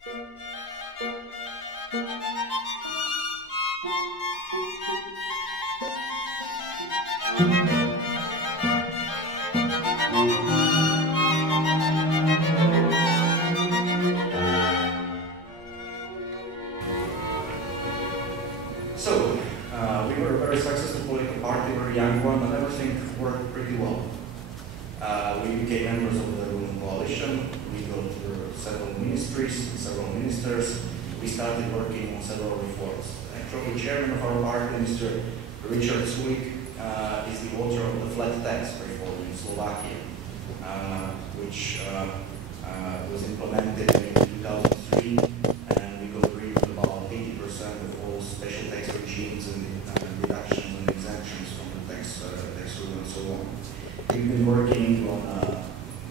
So, we were a very successful political party, very young one, and everything worked pretty well. We became members of the ruling coalition. We got several ministries, several ministers. We started working on several reforms. Actually, the chairman of our party, Mr. Richard Sulik, is the author of the flat tax reform in Slovakia, which was implemented in 2003, and we got rid of about 80% of all special tax regimes and reductions and exemptions from the tax rule and so on. We've been working on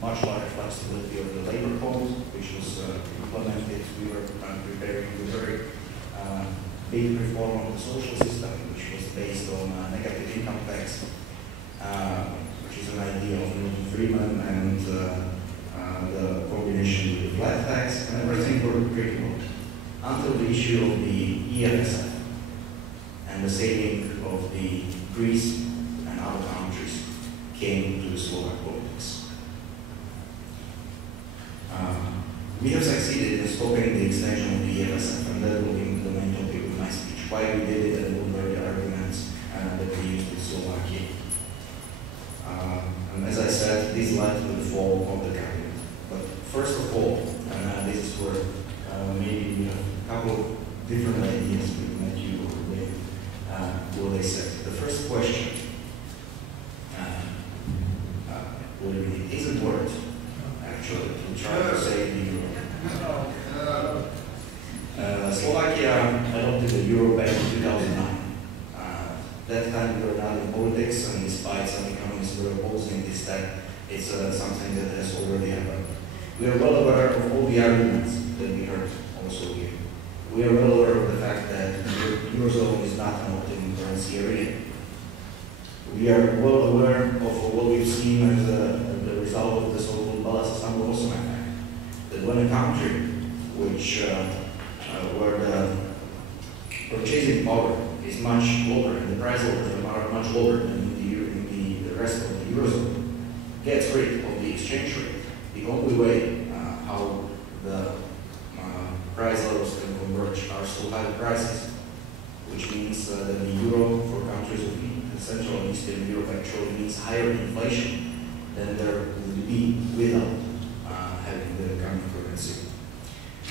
much larger flexibility of the labor code, which was implemented. We were preparing a very big reform of the social system, which was based on negative income tax, which is an idea of Milton Friedman, and the combination with the flat tax, and everything worked pretty well. Until the issue of the EFSF and the saving of the Greece and other countries came to the Slovak politics. We have succeeded in stopping the extension of the EFSF, and that will be the main topic of my speech. Why we did it, and what were the arguments that we used in Slovakia. And as I said, this led to the fall of the cabinet. But first of all, and this is where maybe we have a couple of different ideas with Matthew or David, what they said. The first question, what do we need? Is it worth, actually, to try to save the euro? Slovakia adopted the euro back in 2009. That time we were not in politics, and despite some economists were opposing this step, it's something that has already happened. We are well aware of all the arguments that we heard also here. We are well aware of the fact that the Eurozone is not an optimum currency area. We are well aware of what we've seen as the result of the so-called balance effect. That when a country which where the purchasing power is much lower and the price levels are much lower than in the rest of the Eurozone, gets rid of the exchange rate, the only way how the price levels can converge are so high prices, which means that the euro for countries of Central and Eastern Europe actually means higher inflation than there would be without having the common currency.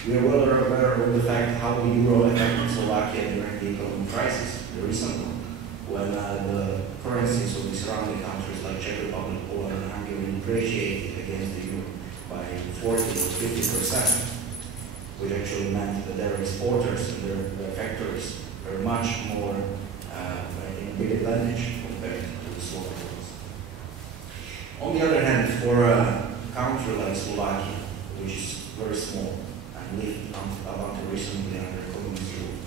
We are well aware of the fact how the euro affected Slovakia during the economic crisis, the recent one, when the currencies of the surrounding countries like Czech Republic, Poland, and Hungary depreciated against the euro by 40 or 50%, which actually meant that their exporters and their factories were much more in a big advantage compared to the Slovakians. On the other hand, for a country like Slovakia, which is very small and lived up until recently under communist rule,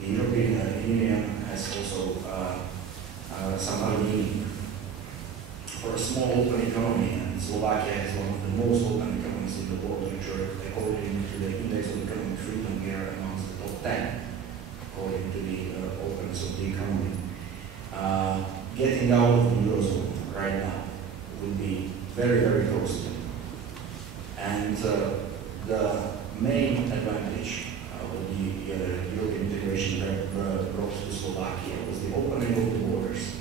the European Union has also some other meaning. For a small open economy, and Slovakia is one of the most open economies in the world, which are, according to the Index of Economic Freedom, we are amongst the top 10, according to the openness of the economy. Getting out of the Eurozone right now would be very, very costly. And the main advantage of the European integration that brought to Slovakia was the opening of the borders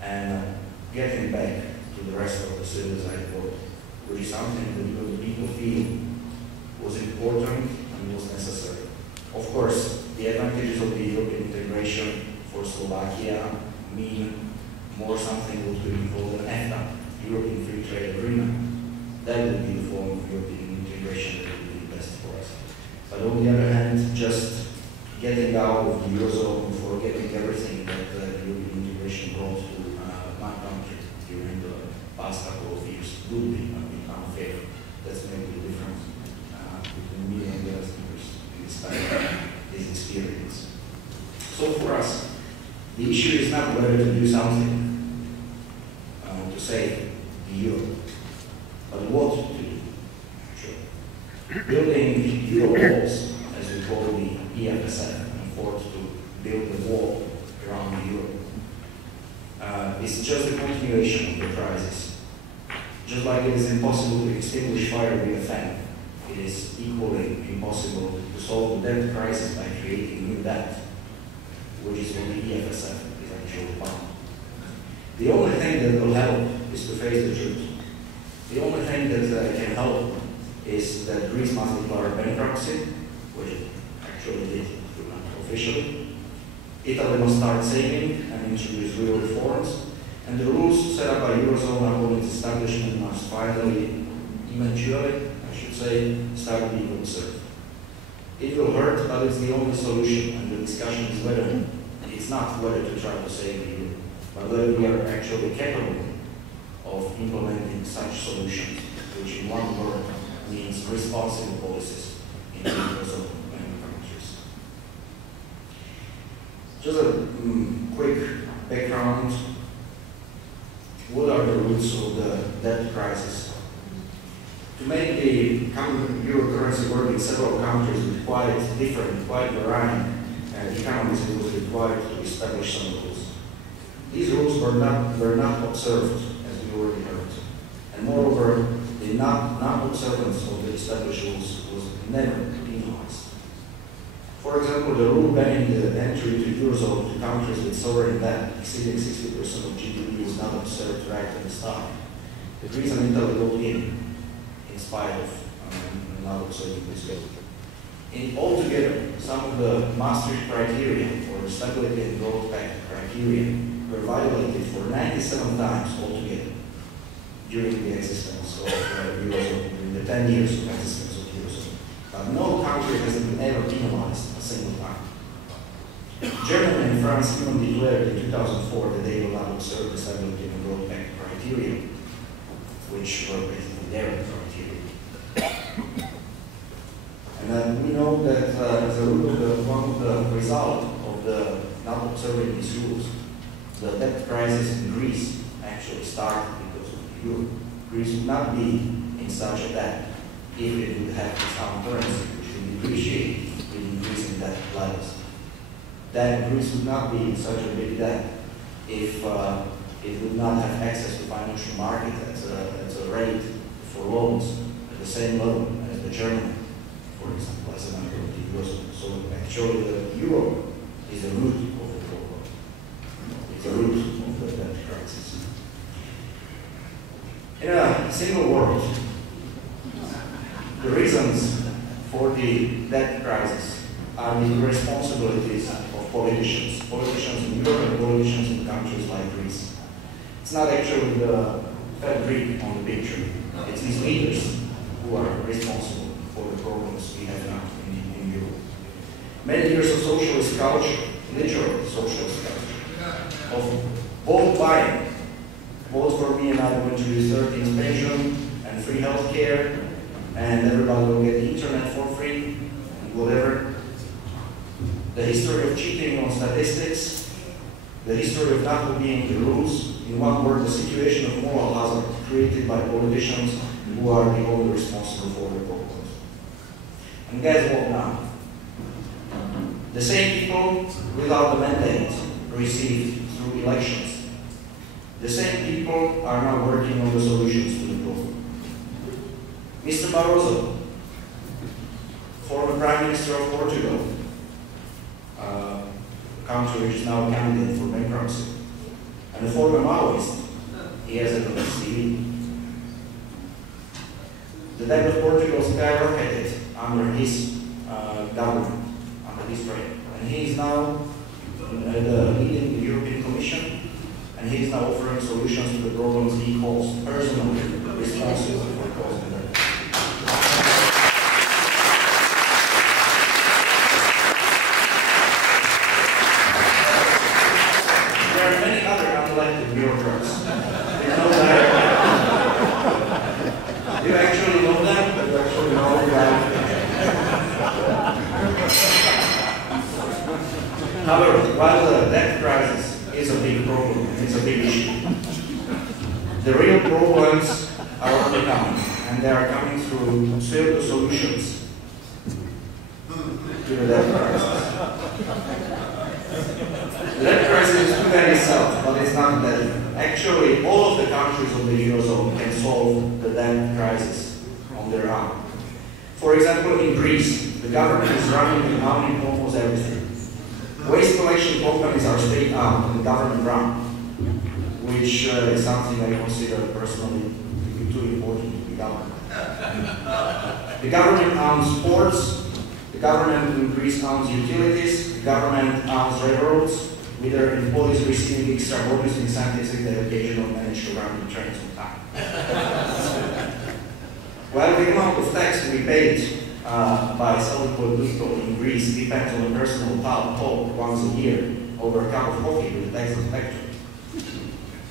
and getting back to the rest of the civilized world, which is something that the people feel was important and was necessary. Of course, the advantages of the European integration for Slovakia mean more something that could involve an EFTA, European Free Trade Agreement. That would be the form of European integration that would be best for us. But on the other hand, just getting out of the Eurozone, forgetting everything that the European integration brought to my country during the past couple of years would be unfair. That's maybe the difference between me and the other speakers in this experience. So for us, the issue is not whether to do something to save the euro, but what to do. Actually, building Euro walls, as we call the EFSF, and forced to build a wall around Europe. It's just a continuation of the crisis. Just like it is impossible to extinguish fire with a fan, it is equally impossible to solve the debt crisis by creating new debt, which is what the EFSF is actually about. The only thing that will help is to face the truth. The only thing that can help is that Greece must declare bankruptcy, which it actually did officially. Italy must start saving and introduce real reforms, and the rules set up by Eurozone according to establishment must finally, eventually, I should say, start being observed. It will hurt, but it's the only solution, and the discussion is whether, it's not whether to try to save the euro, but whether we are actually capable of implementing such solutions, which in one word means responsible policies in the Eurozone member countries. Just a quick background. What are the roots of the debt crisis? To make the euro currency work in several countries with quite different, quite varying economies, it was required to establish some rules. These rules were not observed, as we already heard. And moreover, the non-observance of the established rules was never penalized. For example, the rule banning the entry to Eurozone to countries with sovereign debt exceeding 60% of GDP was not observed right at the start. The Greece and Italy got in spite of not observing this rule. Altogether, some of the Maastricht criteria or the Stability and Growth Pact criteria were violated for 97 times altogether during the existence of Eurozone, during the 10 years of existence of Eurozone. But no country has been ever penalized a single time. Germany and France even declared in 2004 that they will not observe the Stability and Growth Pact criteria, which were basically their criteria. And we know that as a one of the result of the not observing these rules, the debt crisis in Greece actually started because of the euro. Greece would not be in such a debt if it would have its own currency, which would depreciate with increasing debt levels. Then Greece would not be in such a big debt if it would not have access to financial market at a rate for loans at the same level as the German, for example, as a member of the Eurozone. So actually the euro is the root of the problem. It's the root of the debt crisis. In a single word, the reasons for the debt crisis are the responsibilities of politicians. Politicians in Europe and politicians in countries like Greece. It's not actually the fat Greek on the picture. It's these leaders who are responsible for the problems we have now in Europe. Many years of socialist culture, literal socialist culture, of vote buying, vote for me and I will introduce 13th pension and free health care, and everybody will get the internet for free, and whatever. The history of cheating on statistics, the history of not obeying the rules, in one word, the situation of moral hazard created by politicians who are the only responsible for the problems. And guess what now? The same people without the mandate received through elections. The same people are now working on the solutions to the problem. Mr. Barroso, former Prime Minister of Portugal, a country which is now a candidate for bankruptcy, and a former Maoist, he has it on his TV. The debt of Portugal skyrocketed under his government, under his reign. And he is now leading the European Commission, and he is now offering solutions to the problems he calls personally responsible for causing them. There are many other unelected bureaucrats. You know that? You actually know that? You actually know that? However, while the debt crisis is a big problem, it's a big issue, the real problems are only coming, and they are coming through pseudo solutions the debt crisis. The debt crisis is too bad itself, but it's not that. Actually, all of the countries of the Eurozone can solve the debt crisis on their own. For example, in Greece, the government is running and owning almost everything. Waste collection companies are state-owned and government-run, which is something I consider personally to be too important to be governed. The government owns ports, the government in Greece owns utilities, the government owns railroads, with their employees receiving extra bonus incentives if they occasionally manage to run the trains on time. Well, the amount of tax we paid by self-employed people in Greece depends on a personal talk once a year over a cup of coffee with the tax inspector.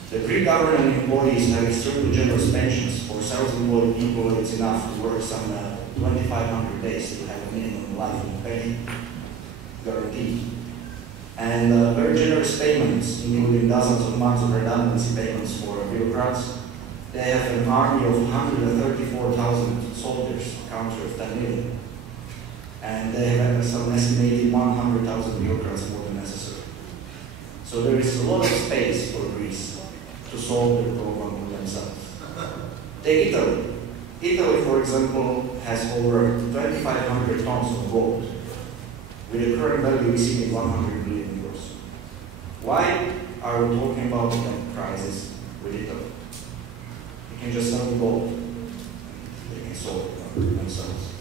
The Greek government employees have extremely generous pensions. For self-employed people, it's enough to work some 2,500 days to have a minimum life pension guaranteed. And very generous payments, including dozens of months of redundancy payments for bureaucrats. They have an army of 134,000 soldiers, a country of 10 million. And they have some estimated 100,000 bureaucrats more than necessary. So there is a lot of space for Greece to solve the problem themselves. Take Italy. Italy, for example, has over 2,500 tons of gold, with a current value exceeding 100 billion euros. Why are we talking about the crisis with Italy? They can just sell the gold. They can solve it themselves.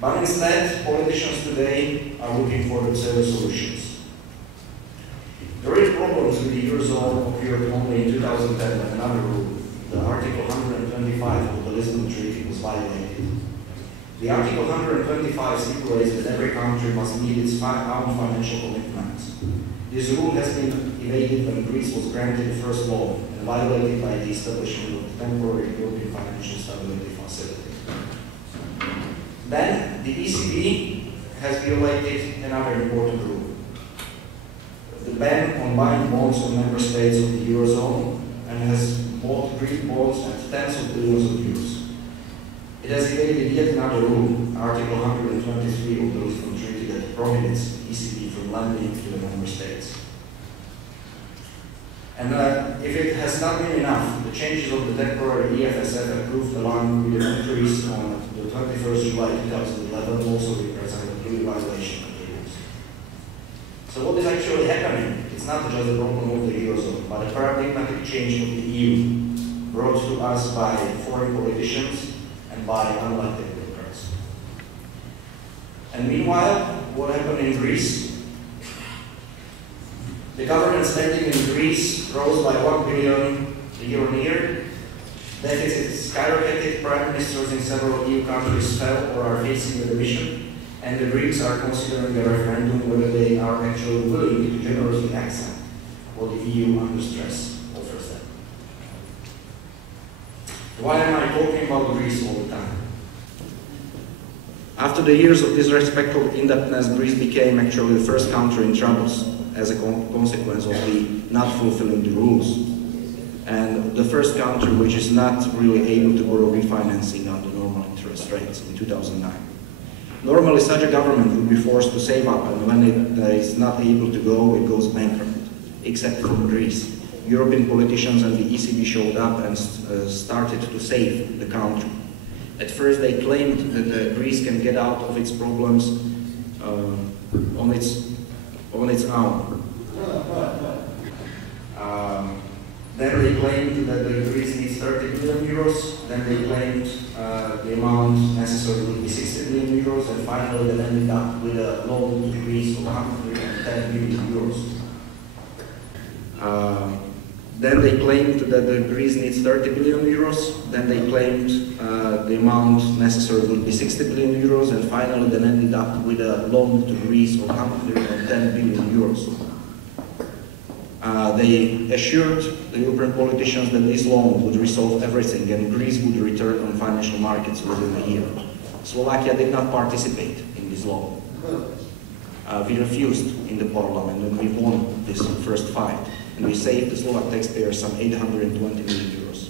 But instead, politicians today are looking for pseudo solutions. The real problems with the Eurozone occurred only in 2010 when another rule, the Article 125 of the Lisbon Treaty, was violated. The Article 125 stipulates that every country must meet its own financial commitments. This rule has been evaded when Greece was granted the first loan and violated by the establishment of the temporary European Financial Stability Facility. Then, the ECB has violated another important rule. The ban on buying bonds from member states of the Eurozone and has bought Greek bonds at tens of billions of euros. It has evaded yet another rule, Article 123 of the Lisbon Treaty, that prohibits the ECB from lending to the member states. And if it has not been enough, the changes of the temporary EFSF approved along with an increase on the 21st July 2011 also represent a clear violation of the rules. So what is actually happening? It's not just a problem of the Eurozone, but a paradigmatic change of the EU brought to us by foreign politicians and by unelected bureaucrats. And meanwhile, what happened in Greece? The government spending in Greece rose by 1 billion year on year. Deficits skyrocketed, prime ministers in several EU countries fell or are facing the division, and the Greeks are considering a referendum whether they are actually willing to generously accept what the EU under stress offers them. Why am I talking about Greece all the time? After the years of disrespectful indebtedness, Greece became actually the first country in troubles as a consequence of the not fulfilling the rules. And the first country which is not really able to borrow refinancing under normal interest rates in 2009. Normally such a government would be forced to save up, and when it is not able to go, it goes bankrupt, except for Greece. European politicians and the ECB showed up and started to save the country. At first they claimed that Greece can get out of its problems on its own. Then they claimed that Greece needs 30 billion euros, then they claimed the amount necessary would be 60 billion euros, and finally they ended up with a loan to Greece of 110 billion euros. Then they claimed that Greece needs 30 billion euros, then they claimed the amount necessary would be 60 billion euros, and finally they ended up with a loan to Greece of 110 billion euros. They assured the European politicians that this loan would resolve everything and Greece would return on financial markets within a year. Slovakia did not participate in this loan. We refused in the parliament and we won this first fight. And we saved the Slovak taxpayers some 820 million euros.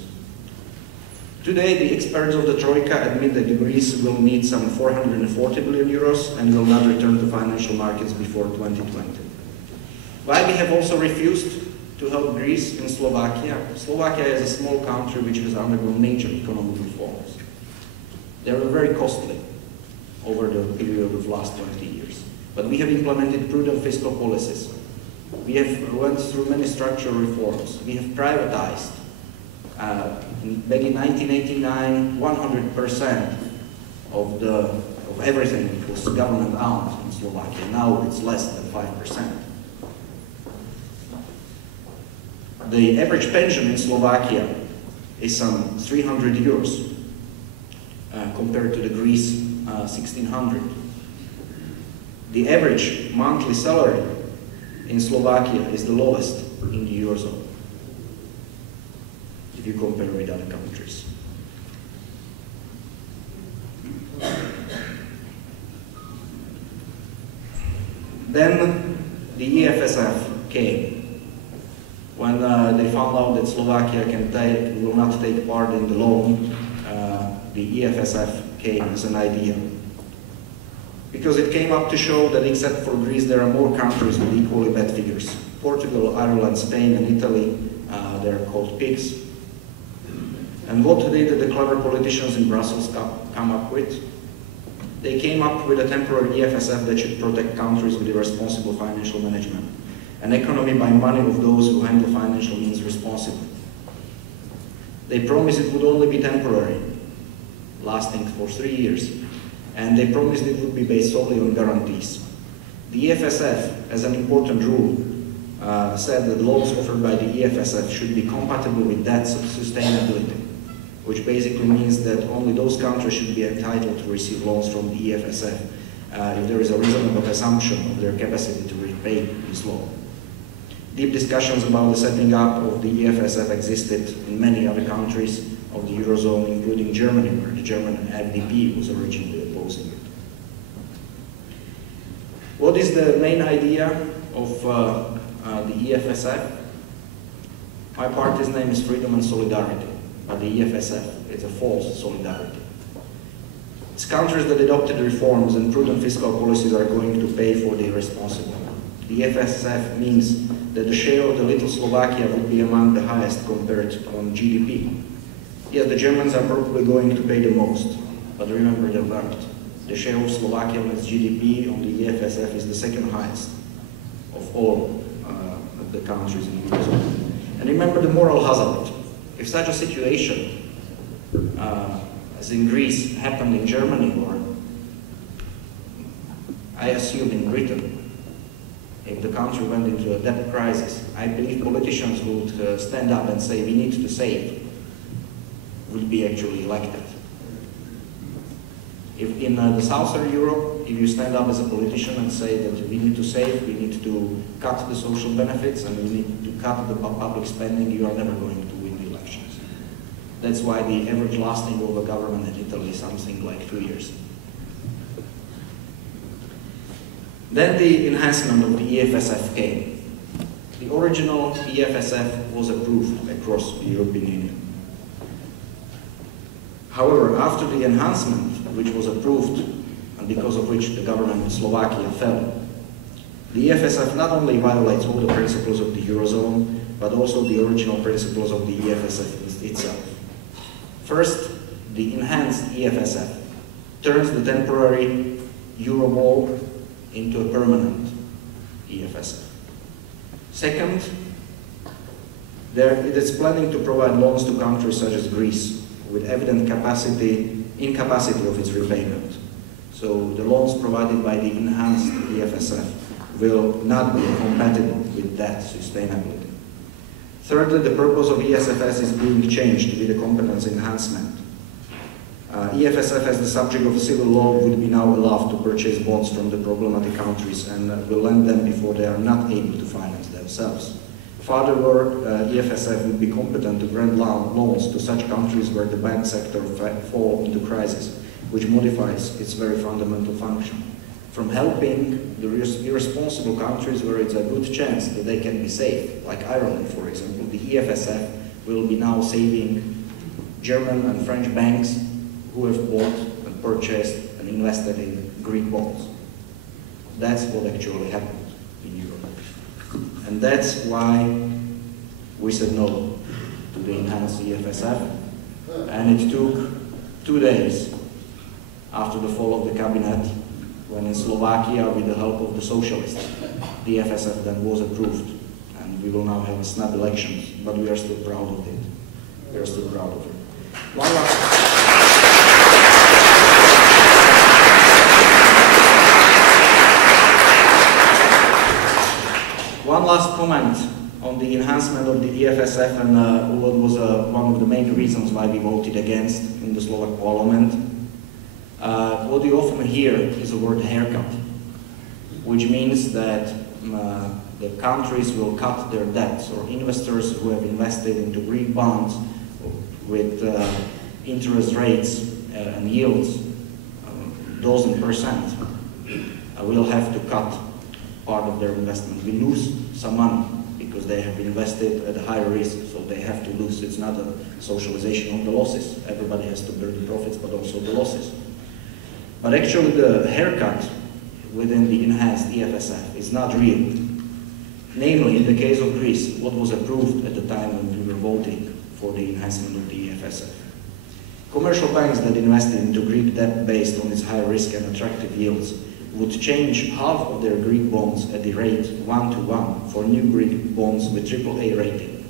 Today, the experts of the Troika admit that Greece will need some 440 billion euros and will not return to financial markets before 2020. Why we have also refused to help Greece in Slovakia? Slovakia is a small country which has undergone major economic reforms. They were very costly over the period of last 20 years. But we have implemented prudent fiscal policies. We have went through many structural reforms. We have privatized. Back in 1989, 100% of everything was government-owned in Slovakia. Now it's less than 5%. The average pension in Slovakia is some 300 euros compared to the Greece 1600. The average monthly salary in Slovakia is the lowest in the Eurozone, if you compare with other countries. Then the EFSF came. When they found out that Slovakia will not take part in the loan, the EFSF came as an idea. Because it came up to show that except for Greece, there are more countries with equally bad figures. Portugal, Ireland, Spain, and Italy, they're called pigs. And what did the clever politicians in Brussels come up with? They came up with a temporary EFSF that should protect countries with irresponsible financial management. An economy by money of those who handle financial means responsibly. They promised it would only be temporary, lasting for 3 years. And they promised it would be based solely on guarantees. The EFSF, as an important rule, said that loans offered by the EFSF should be compatible with debt sustainability, which basically means that only those countries should be entitled to receive loans from the EFSF if there is a reasonable assumption of their capacity to repay this loan. Deep discussions about the setting up of the EFSF existed in many other countries of the Eurozone, including Germany, where the German FDP was originally opposing it. What is the main idea of the EFSF? My party's name is Freedom and Solidarity, but the EFSF is a false solidarity. It's countries that adopted reforms and prudent fiscal policies are going to pay for the irresponsible. The EFSF means that the share of the little Slovakia would be among the highest compared on GDP. Yes, the Germans are probably going to pay the most, but remember the fact. The share of Slovakia on its GDP on the EFSF is the second highest of all of the countries in the Eurozone. And remember the moral hazard. If such a situation as in Greece happened in Germany, or I assume in Britain, if the country went into a debt crisis, I believe politicians would stand up and say we need to save, would be actually elected. If in the southern Europe, if you stand up as a politician and say that we need to save, we need to cut the social benefits, and we need to cut the public spending, you are never going to win the elections. That's why the average lasting of a government in Italy is something like 2 years. Then the enhancement of the EFSF came. The original EFSF was approved across the European Union. However, after the enhancement, which was approved, and because of which the government in Slovakia fell, the EFSF not only violates all the principles of the Eurozone, but also the original principles of the EFSF itself. First, the enhanced EFSF turns the temporary Euro wall into a permanent EFSF. Second, it is planning to provide loans to countries such as Greece with evident incapacity of its repayment. So the loans provided by the enhanced EFSF will not be compatible with that sustainability. Thirdly, the purpose of ESFS is being changed with the competence enhancement. EFSF as the subject of civil law would be now allowed to purchase bonds from the problematic countries and will lend them before they are not able to finance themselves. Furthermore, EFSF would be competent to grant loans to such countries where the bank sector fall into crisis, which modifies its very fundamental function. From helping the irresponsible countries where it's a good chance that they can be safe, like Ireland, for example, the EFSF will be now saving German and French banks who have bought and purchased and invested in Greek bonds. That's what actually happened in Europe. And that's why we said no to the enhanced EFSF. And it took 2 days after the fall of the cabinet, when in Slovakia, with the help of the socialists, the EFSF then was approved. And we will now have snap elections, but we are still proud of it. We are still proud of it. One last comment on the enhancement of the EFSF and what was one of the main reasons why we voted against in the Slovak parliament. What you often hear is the word haircut, which means that the countries will cut their debts, or investors who have invested into Greek bonds with interest rates and yields, dozen percent, will have to cut part of their investment. We lose some money because they have invested at a higher risk, so they have to lose. It's not a socialization of the losses. Everybody has to bear the profits, but also the losses. But actually the haircut within the enhanced EFSF is not real. Namely, in the case of Greece, what was approved at the time when we were voting for the enhancement of the EFSF. Commercial banks that invested into Greek debt based on its high risk and attractive yields would change half of their Greek bonds at the rate 1-to-1 for new Greek bonds with AAA rating.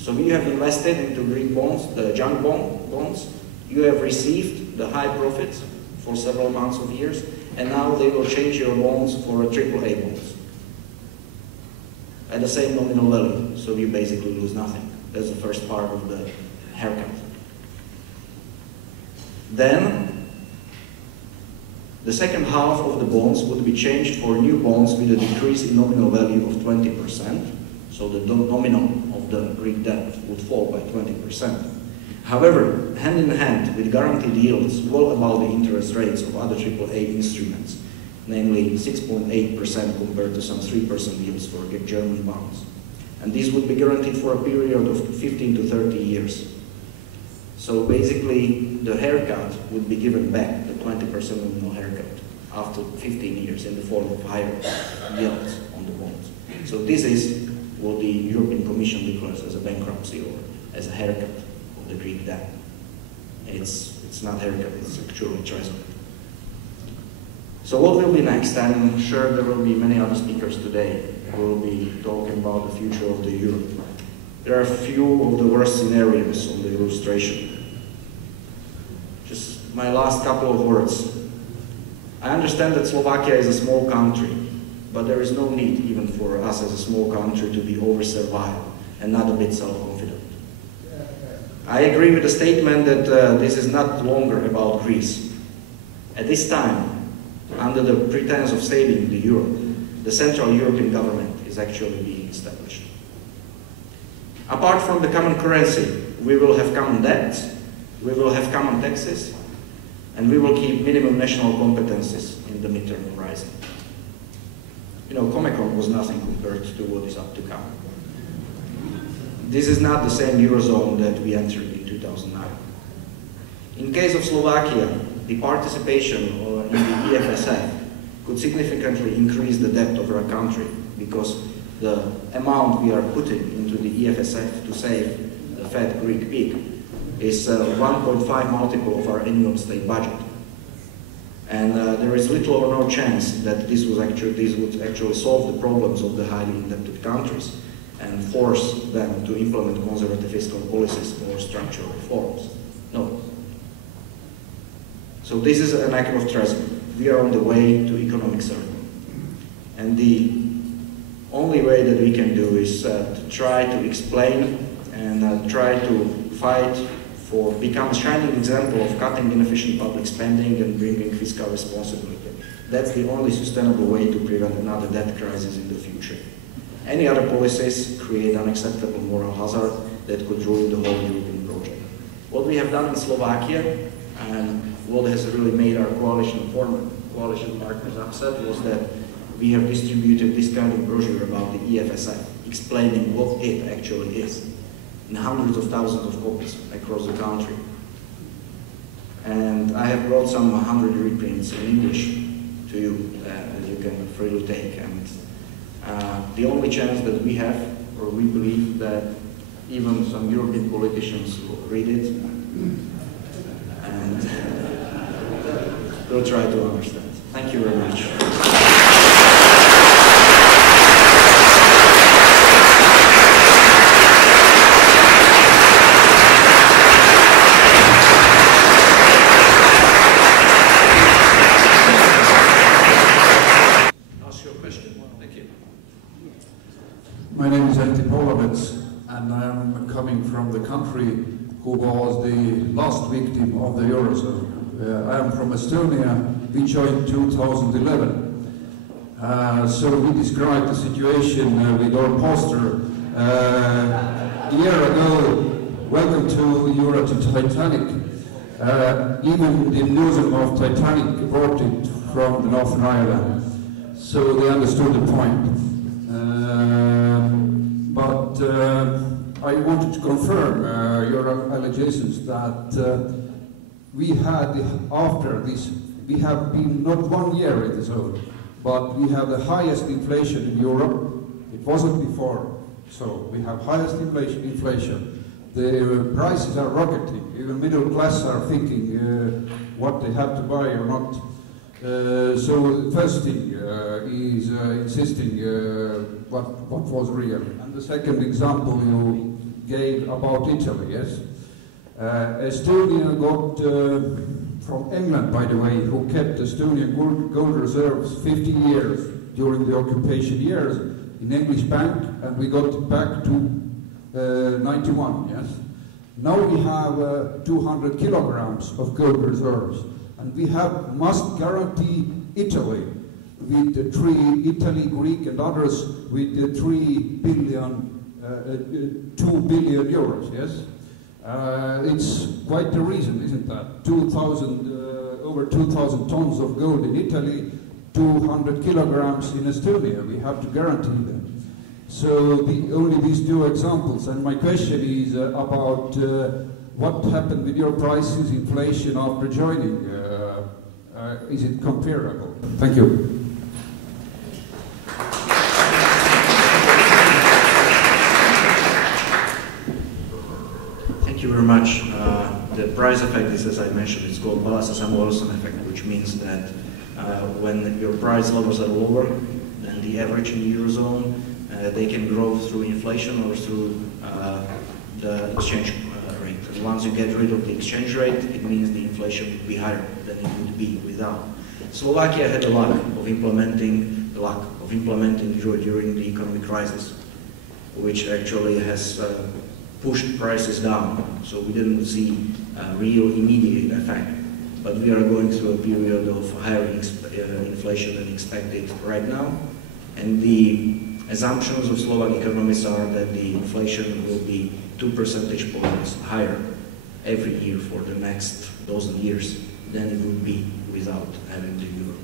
So you have invested into Greek bonds, the junk bonds, you have received the high profits for several months of years, and now they will change your bonds for a AAA bonds at the same nominal value, so you basically lose nothing. That's the first part of the haircut. Then, the second half of the bonds would be changed for new bonds with a decrease in nominal value of 20%, so the nominal of the Greek debt would fall by 20%. However, hand in hand with guaranteed yields well above the interest rates of other AAA instruments, namely 6.8% compared to some 3% yields for German bonds. And these would be guaranteed for a period of 15 to 30 years. So basically, the haircut would be given back, the 20% nominal haircut, after 15 years in the form of higher yields on the bonds. So this is what the European Commission declares as a bankruptcy or as a haircut of the Greek debt. It's not haircut, it's actually treasury. So what will be next? I'm sure there will be many other speakers today who will be talking about the future of the euro. There are a few of the worst scenarios on the illustration. Just my last couple of words. I understand that Slovakia is a small country, but there is no need even for us as a small country to be over-servile and not a bit self-confident. I agree with the statement that this is not longer about Greece. At this time, under the pretense of saving the euro, the Central European government is actually being established. Apart from the common currency, we will have common debts, we will have common taxes, and we will keep minimum national competences in the midterm horizon. You know, Comecon was nothing compared to what is up to come. This is not the same Eurozone that we entered in 2009. In case of Slovakia, the participation in the EFSF could significantly increase the debt of our country because the amount we are putting into the EFSF to save the fat Greek pig is 1.5 multiple of our annual state budget. And there is little or no chance that this would actually solve the problems of the highly indebted countries and force them to implement conservative fiscal policies or structural reforms. No. So this is an act of treason. We are on the way to economic circle. And the only way that we can do is to try to explain and try to fight for become a shining example of cutting inefficient public spending and bringing fiscal responsibility. That's the only sustainable way to prevent another debt crisis in the future. Any other policies create unacceptable moral hazard that could ruin the whole European project. What we have done in Slovakia and what has really made our coalition partners upset was that we have distributed this kind of brochure about the EFSF, explaining what it actually is. in hundreds of thousands of copies across the country. And I have brought some 100 reprints in English to you that you can freely take. And the only chance that we have, or we believe that even some European politicians will read it and will try to understand. Thank you very much. My name is and I am coming from the country who was the last victim of the Eurozone. I am from Estonia. We joined 2011. So we described the situation with our poster a year ago. Welcome to Euro to Titanic. Even the museum of Titanic brought it from the Northern Ireland. So they understood the point. But I wanted to confirm your allegations that we had, after this, we have been not 1 year in the zone, but we have the highest inflation in Europe. It wasn't before, so we have highest inflation. The prices are rocketing. Even middle class are thinking what they have to buy or not. So the first thing is insisting what was real. And the second example you gave about Italy, yes? Estonia got, from England by the way, who kept Estonian gold reserves 50 years during the occupation years in English bank, and we got it back to 91, yes? Now we have 200 kilograms of gold reserves. And we must guarantee Italy with the Italy, Greek and others with the 2 billion euros, yes? It's quite the reason, isn't that? Over 2,000 tons of gold in Italy, 200 kilograms in Estonia. We have to guarantee them. So only these two examples. And my question is about what happened with your prices, inflation after joining? Is it comparable? Thank you. Thank you very much. The price effect is, as I mentioned, it's called Balassa-Samuelson effect, which means that when your price levels are lower than the average in the Eurozone, they can grow through inflation or through the exchange rate. And once you get rid of the exchange rate, it means the inflation would be higher than it would be without. Slovakia had the lack of implementing euro during the economic crisis, which actually has pushed prices down. So we didn't see a real immediate effect. But we are going through a period of higher inflation than expected right now. And the assumptions of Slovak economists are that the inflation will be 2 percentage points higher every year for the next dozen years than it would be without having the euro.